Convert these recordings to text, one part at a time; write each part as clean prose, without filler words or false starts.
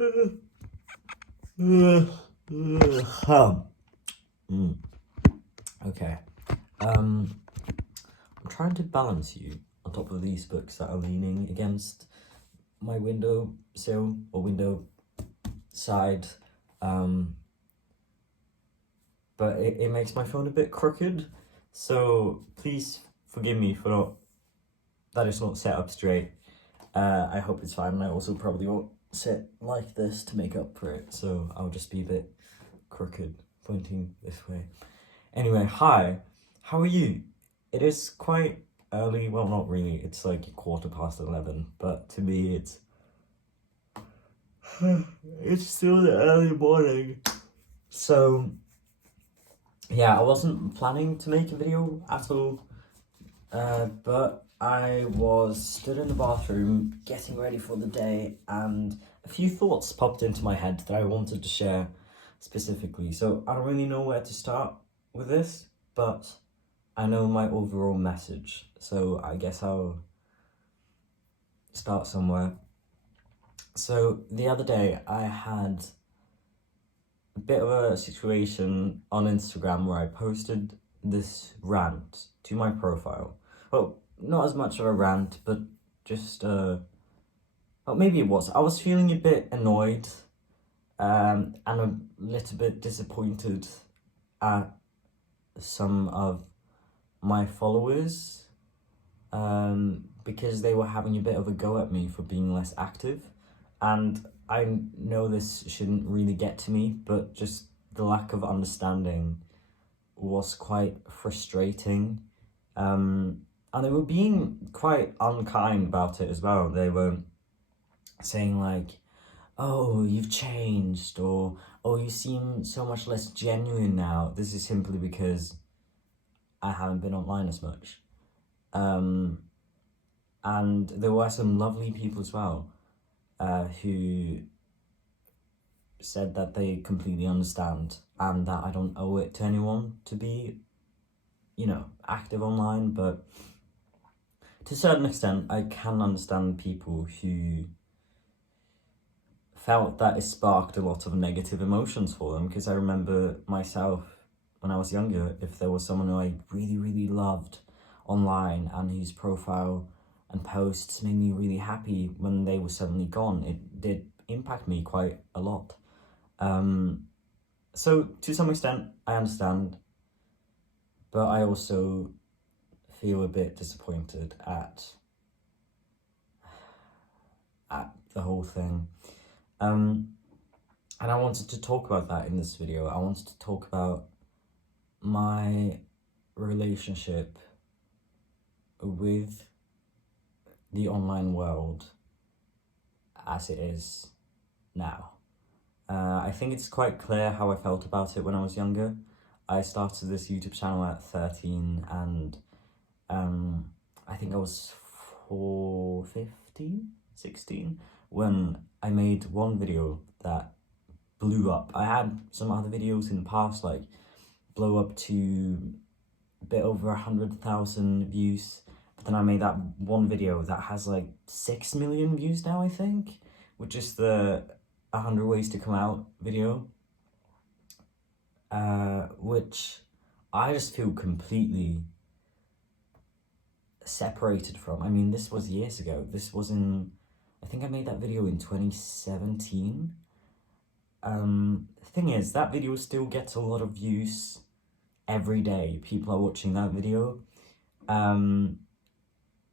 Okay. I'm trying to balance you on top of these books that are leaning against my window sill or window side. But it makes my phone a bit crooked. So please forgive me for that it's not set up straight. I hope it's fine, and I also probably won't sit like this to make up for it, so I'll just be a bit crooked, pointing this way. Anyway, hi, how are you? It is quite early, well, not really, it's like 11:15, but to me it's still the early morning. So, yeah, I wasn't planning to make a video at all, but I was stood in the bathroom getting ready for the day, and a few thoughts popped into my head that I wanted to share specifically. So I don't really know where to start with this, but I know my overall message, so I guess I'll start somewhere. So the other day I had a bit of a situation on Instagram where I posted this rant to my profile. Well, not as much of a rant, but just, well, maybe it was. I was feeling a bit annoyed and a little bit disappointed at some of my followers because they were having a bit of a go at me for being less active. And I know this shouldn't really get to me, but just the lack of understanding was quite frustrating. And they were being quite unkind about it as well. They were saying like, oh, you've changed, or oh, you seem so much less genuine now. This is simply because I haven't been online as much. And there were some lovely people as well who said that they completely understand and that I don't owe it to anyone to be, active online, but to a certain extent, I can understand people who felt that it sparked a lot of negative emotions for them, because I remember myself when I was younger, if there was someone who I really, really loved online and whose profile and posts made me really happy when they were suddenly gone, it did impact me quite a lot. So to some extent, I understand, but I also feel a bit disappointed at the whole thing. And I wanted to talk about that in this video. I wanted to talk about my relationship with the online world as it is now. I think it's quite clear how I felt about it when I was younger. I started this YouTube channel at 13, and I think I was 15, 16, when I made one video that blew up. I had some other videos in the past, like, blow up to a bit over 100,000 views, but then I made that one video that has like 6 million views now, I think, which is the 100 Ways to Come Out video, which I just feel completely separated from. I mean, this was years ago. This was I think I made that video in 2017. The thing is, that video still gets a lot of views every day. People are watching that video.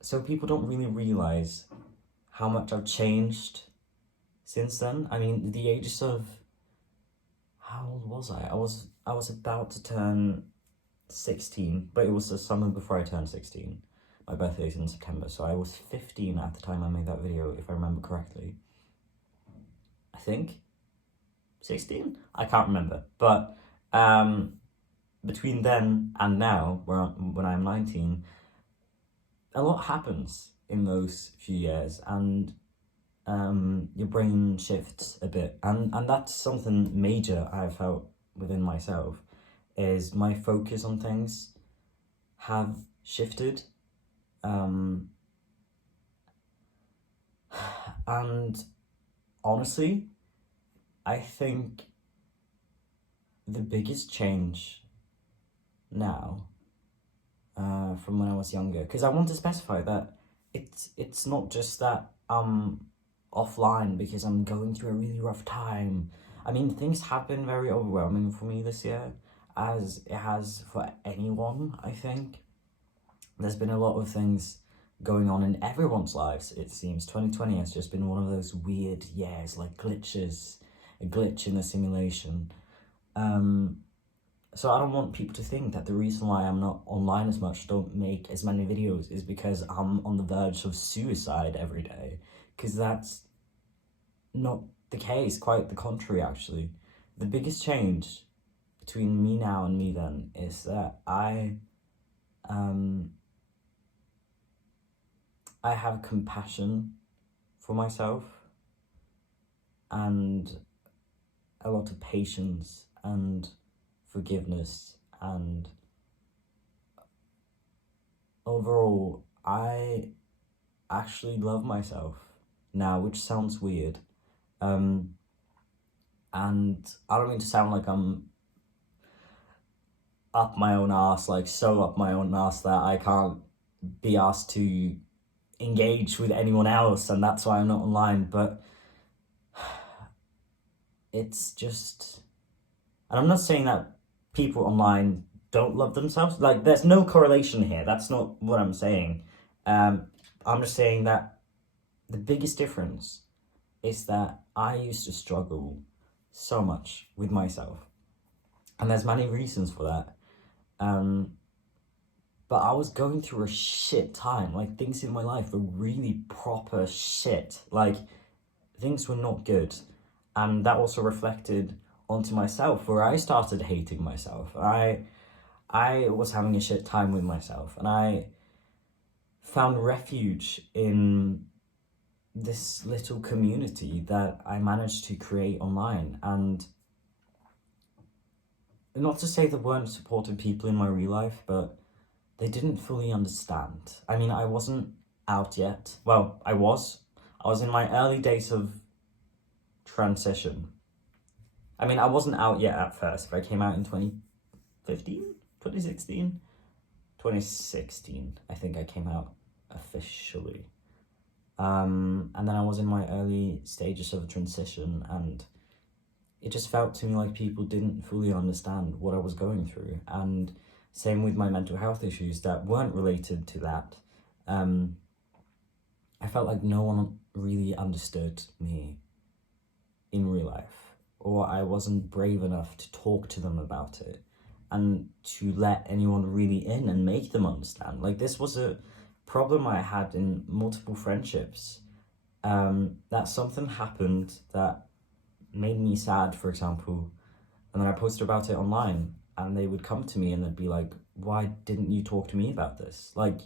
So people don't really realize how much I've changed since then. I mean, the ages of, how old was I? I was about to turn 16, but it was the summer before I turned 16. My birthday is in September, so I was 15 at the time I made that video, if I remember correctly. I think 16? I can't remember, but between then and now, when I'm 19, a lot happens in those few years, and your brain shifts a bit, and that's something major I've felt within myself, is my focus on things have shifted, and honestly, I think the biggest change now, from when I was younger, because I want to specify that it's not just that I'm offline because I'm going through a really rough time. I mean, things have been very overwhelming for me this year, as it has for anyone, I think. There's been a lot of things going on in everyone's lives, it seems. 2020 has just been one of those weird years, like glitches, a glitch in the simulation. So I don't want people to think that the reason why I'm not online as much, don't make as many videos, is because I'm on the verge of suicide every day. Because that's not the case, quite the contrary, actually. The biggest change between me now and me then is that I have compassion for myself and a lot of patience and forgiveness, and overall I actually love myself now, which sounds weird. And I don't mean to sound like I'm up my own arse, like so up my own arse that I can't be asked to engage with anyone else and that's why I'm not online, but it's just, and I'm not saying that people online don't love themselves, like there's no correlation here, that's not what I'm saying. I'm just saying that the biggest difference is that I used to struggle so much with myself, and there's many reasons for that. But I was going through a shit time. Like, things in my life were really proper shit. Like, things were not good. And that also reflected onto myself, where I started hating myself. I was having a shit time with myself. And I found refuge in this little community that I managed to create online. And not to say there weren't supportive people in my real life, but they didn't fully understand. I mean, I wasn't out yet. Well, I was. I was in my early days of transition. I mean, I wasn't out yet at first, but I came out in 2015? 2016? 2016, I think I came out officially. And then I was in my early stages of transition, and it just felt to me like people didn't fully understand what I was going through. And same with my mental health issues that weren't related to that. I felt like no one really understood me in real life, or I wasn't brave enough to talk to them about it and to let anyone really in and make them understand. Like, this was a problem I had in multiple friendships. That something happened that made me sad, for example, and then I posted about it online, and they would come to me and they'd be like, why didn't you talk to me about this? Like,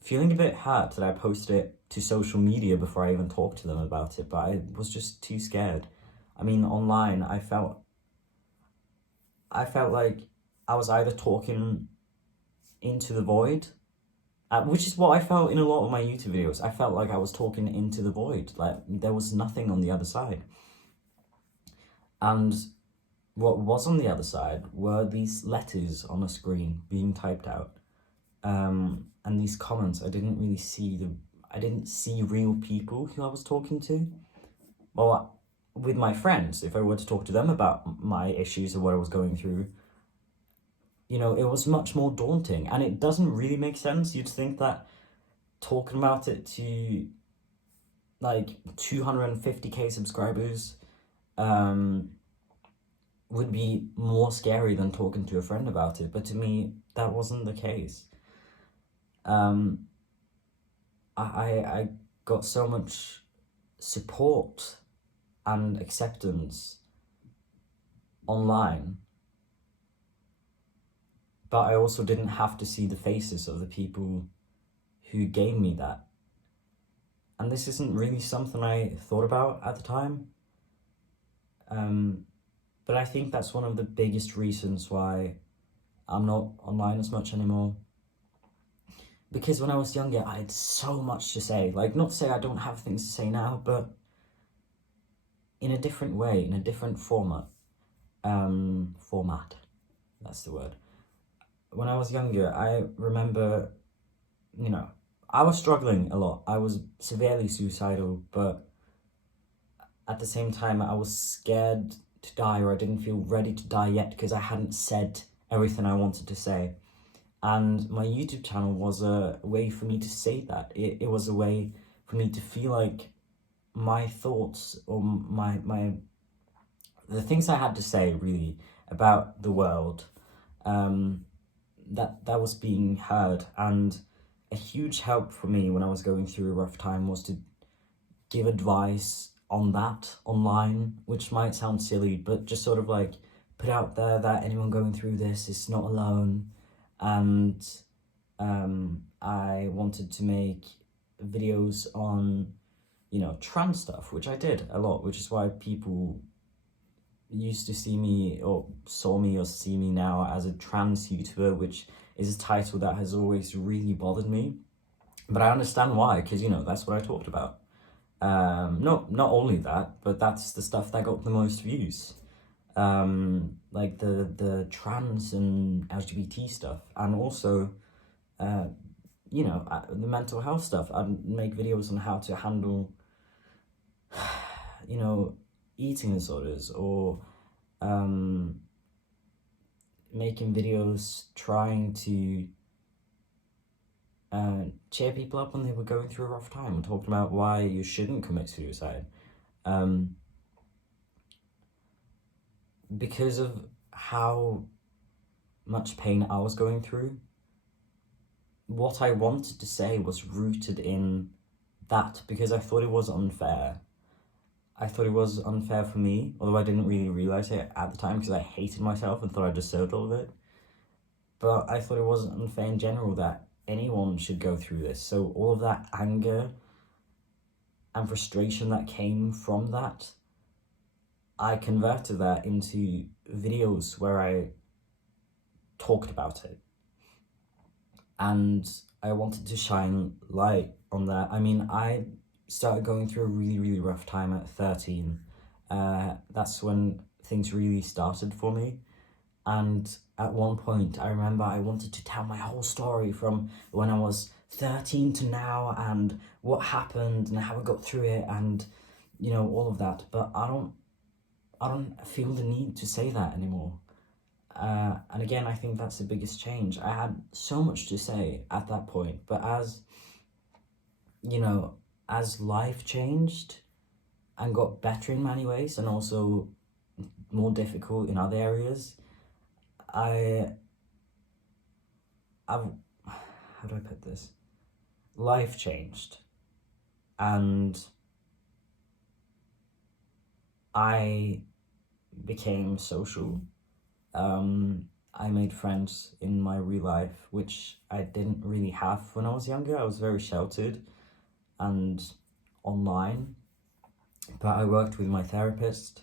feeling a bit hurt that I posted it to social media before I even talked to them about it, but I was just too scared. I mean, online, I felt like I was either talking into the void, which is what I felt in a lot of my YouTube videos. I felt like I was talking into the void, like there was nothing on the other side. And what was on the other side were these letters on a screen being typed out, and these comments. I didn't see real people who I was talking to. Well, with my friends, if I were to talk to them about my issues or what I was going through, you know, it was much more daunting, and it doesn't really make sense. You'd think that talking about it to like 250k subscribers would be more scary than talking to a friend about it, but to me that wasn't the case. I got so much support and acceptance online, but I also didn't have to see the faces of the people who gave me that. And this isn't really something I thought about at the time. But I think that's one of the biggest reasons why I'm not online as much anymore. Because when I was younger, I had so much to say. Like, not to say I don't have things to say now, but in a different way, in a different format. Format, that's the word. When I was younger, I remember, I was struggling a lot. I was severely suicidal, but at the same time, I was scared to die, or I didn't feel ready to die yet because I hadn't said everything I wanted to say. And my YouTube channel was a way for me to say that. It was a way for me to feel like my thoughts, or the things I had to say really about the world, that was being heard. And a huge help for me when I was going through a rough time was to give advice on that online, which might sound silly, but just sort of like put out there that anyone going through this is not alone. And I wanted to make videos on, trans stuff, which I did a lot, which is why people used to see me, or saw me, or see me now as a trans YouTuber, which is a title that has always really bothered me. But I understand why, because, that's what I talked about. Not only that, but that's the stuff that got the most views. Like the trans and LGBT stuff, and also, the mental health stuff. I'd make videos on how to handle, eating disorders, or making videos trying to cheer people up when they were going through a rough time, and talking about why you shouldn't commit suicide. Because of how much pain I was going through, what I wanted to say was rooted in that, because I thought it was unfair. I thought it was unfair for me, although I didn't really realize it at the time because I hated myself and thought I deserved all of it. But I thought it wasn't unfair in general that anyone should go through this. So all of that anger and frustration that came from that, I converted that into videos where I talked about it. And I wanted to shine light on that. I mean, I started going through a really, really rough time at 13. That's when things really started for me. And at one point, I remember I wanted to tell my whole story from when I was 13 to now, and what happened and how I got through it, and, all of that. But I don't feel the need to say that anymore. And again, I think that's the biggest change. I had so much to say at that point, but as life changed and got better in many ways, and also more difficult in other areas, how do I put this? Life changed, and I became social. I made friends in my real life, which I didn't really have when I was younger. I was very sheltered and online, but I worked with my therapist,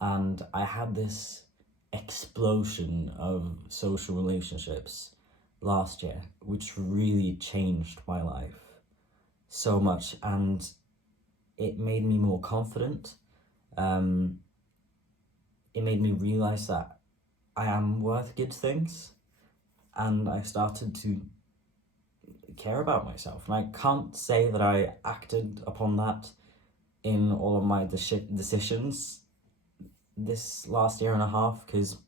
and I had this explosion of social relationships last year, which really changed my life so much, and it made me more confident. It made me realize that I am worth good things, and I started to care about myself. And I can't say that I acted upon that in all of my decisions this last year and a half, because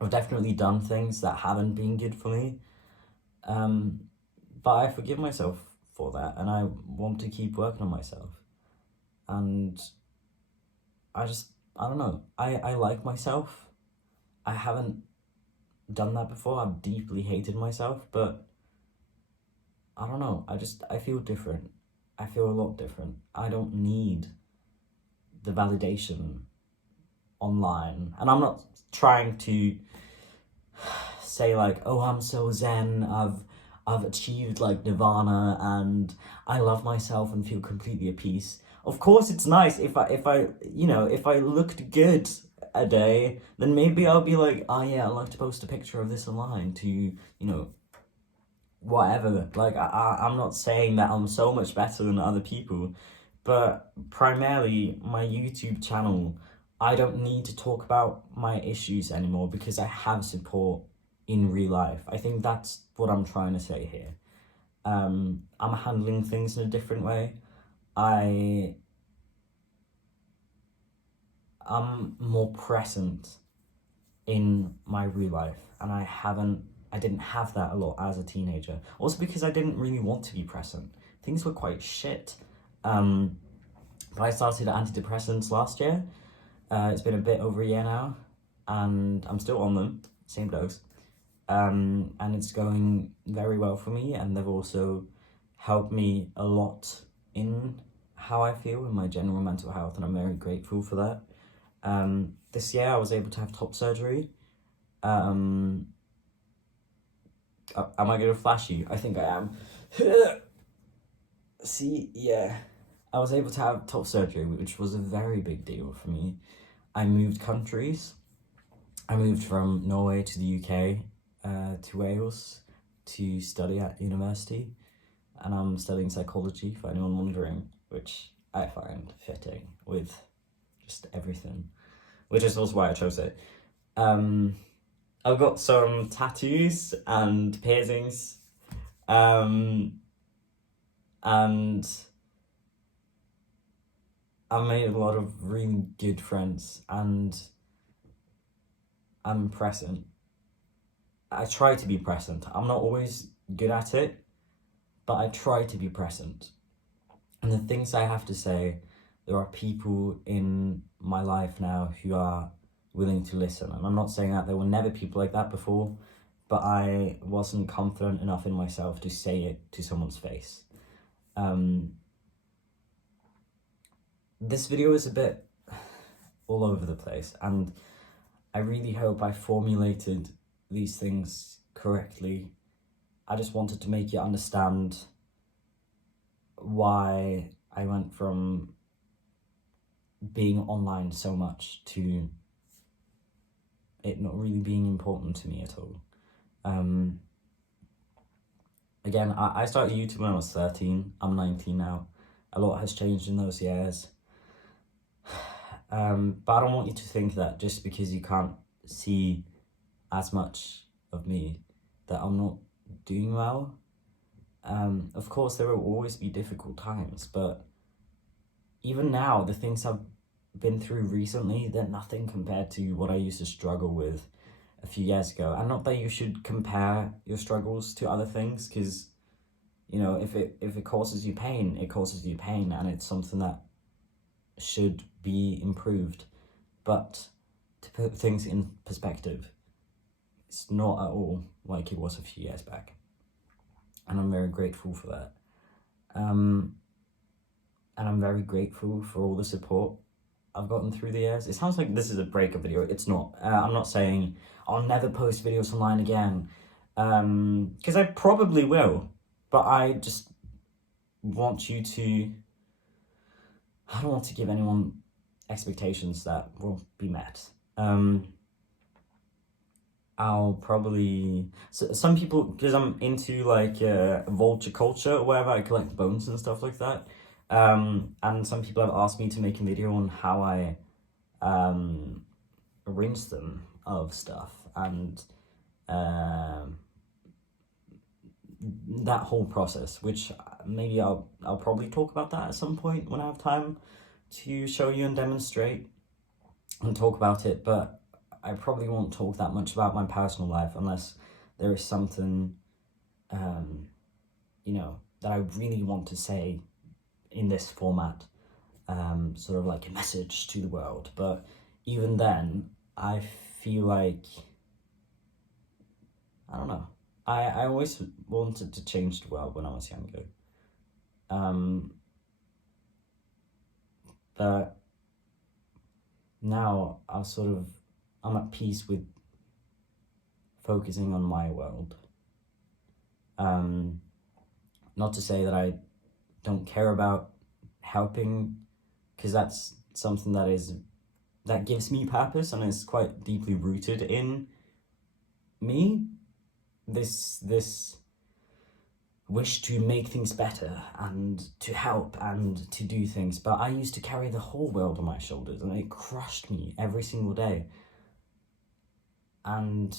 I've definitely done things that haven't been good for me. But I forgive myself for that, and I want to keep working on myself. And I don't know, I like myself. I haven't done that before. I've deeply hated myself, but I don't know, I feel different. I feel a lot different. I don't need the validation online. And I'm not trying to say like, oh, I'm so zen, I've achieved like nirvana and I love myself and feel completely at peace. Of course it's nice if I looked good a day, then maybe I'll be like, oh yeah, I'd like to post a picture of this online to, whatever. Like, I'm not saying that I'm so much better than other people, But primarily, my YouTube channel, I don't need to talk about my issues anymore because I have support in real life. I think that's what I'm trying to say here. I'm handling things in a different way. I'm more present in my real life, and I didn't have that a lot as a teenager. Also because I didn't really want to be present. Things were quite shit. But I started antidepressants last year. It's been a bit over a year now, and I'm still on them, same dose. And it's going very well for me, and they've also helped me a lot in how I feel in my general mental health, and I'm very grateful for that. This year I was able to have top surgery. Am I gonna flash you? I think I am. See, yeah. I was able to have top surgery, which was a very big deal for me. I moved countries. I moved from Norway to the UK, to Wales, to study at university, and I'm studying psychology, for anyone wondering, which I find fitting with just everything, which is also why I chose it. I've got some tattoos and piercings, and I've made a lot of really good friends, and I'm present. I try to be present. I'm not always good at it, but I try to be present. And the things I have to say, there are people in my life now who are willing to listen. And I'm not saying that there were never people like that before, but I wasn't confident enough in myself to say it to someone's face. This video is a bit all over the place, and I really hope I formulated these things correctly. I just wanted to make you understand why I went from being online so much to it not really being important to me at all. Again, I started YouTube when I was 13. I'm 19 now. A lot has changed in those years. But I don't want you to think that just because you can't see as much of me that I'm not doing well. Of course, there will always be difficult times, but even now, the things I've been through recently, they're nothing compared to what I used to struggle with a few years ago. And not that you should compare your struggles to other things, because, you know, if it causes you pain, it causes you pain, and it's something that should be improved. But to put things in perspective, it's not at all like it was a few years back. And I'm very grateful for that. And I'm very grateful for all the support I've gotten through the years. It sounds like this is a breakup video. It's not. I'm not saying I'll never post videos online again, because I probably will, but I just want you to, I don't want to give anyone expectations that won't be met. I'll probably, so some people, because I'm into like vulture culture or whatever, I collect bones and stuff like that. And some people have asked me to make a video on how I rinse them of stuff, and that whole process, which maybe I'll probably talk about that at some point when I have time to show you and demonstrate and talk about it. But I probably won't talk that much about my personal life unless there is something, you know, that I really want to say in this format, sort of like a message to the world. But even then, I feel like, I don't know, I always wanted to change the world when I was younger. But now I'm at peace with focusing on my world. Not to say that I don't care about helping, because that's something that gives me purpose and is quite deeply rooted in me. This wish to make things better and to help and to do things, but I used to carry the whole world on my shoulders and it crushed me every single day. And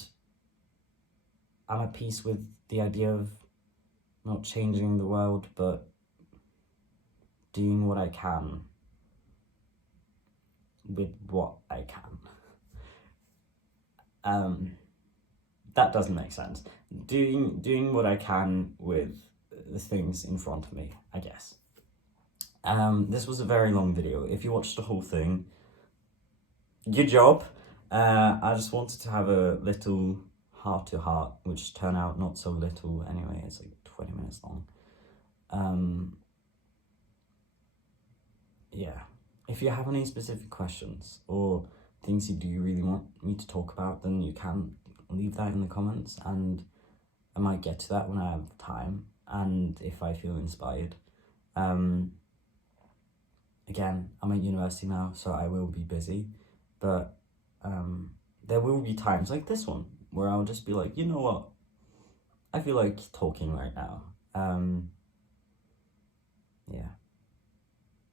I'm at peace with the idea of not changing the world, but doing what I can with what I can. That doesn't make sense. Doing what I can with the things in front of me, I guess. This was a very long video. If you watched the whole thing, good job. I just wanted to have a little heart-to-heart, which turned out not so little anyway. It's like 20 minutes long. Yeah. If you have any specific questions or things you do really want me to talk about, then you can leave that in the comments, and I might get to that when I have time and if I feel inspired. Again, I'm at university now, so I will be busy, but there will be times like this one where I'll just be like, you know what, I feel like talking right now. Yeah.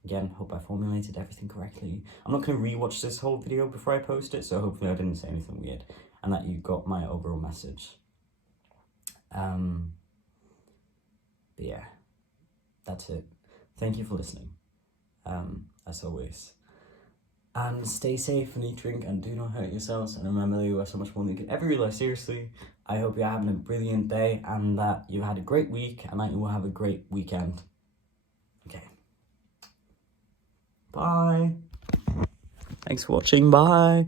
Again, hope I formulated everything correctly. I'm not going to rewatch this whole video before I post it, so hopefully I didn't say anything weird and that you got my overall message. But yeah, that's it. Thank you for listening, as always. And stay safe and eat, drink, and do not hurt yourselves. And remember that you are so much more than you could ever realize. Seriously, I hope you're having a brilliant day and that you've had a great week and that you will have a great weekend. Okay. Bye. Thanks for watching. Bye.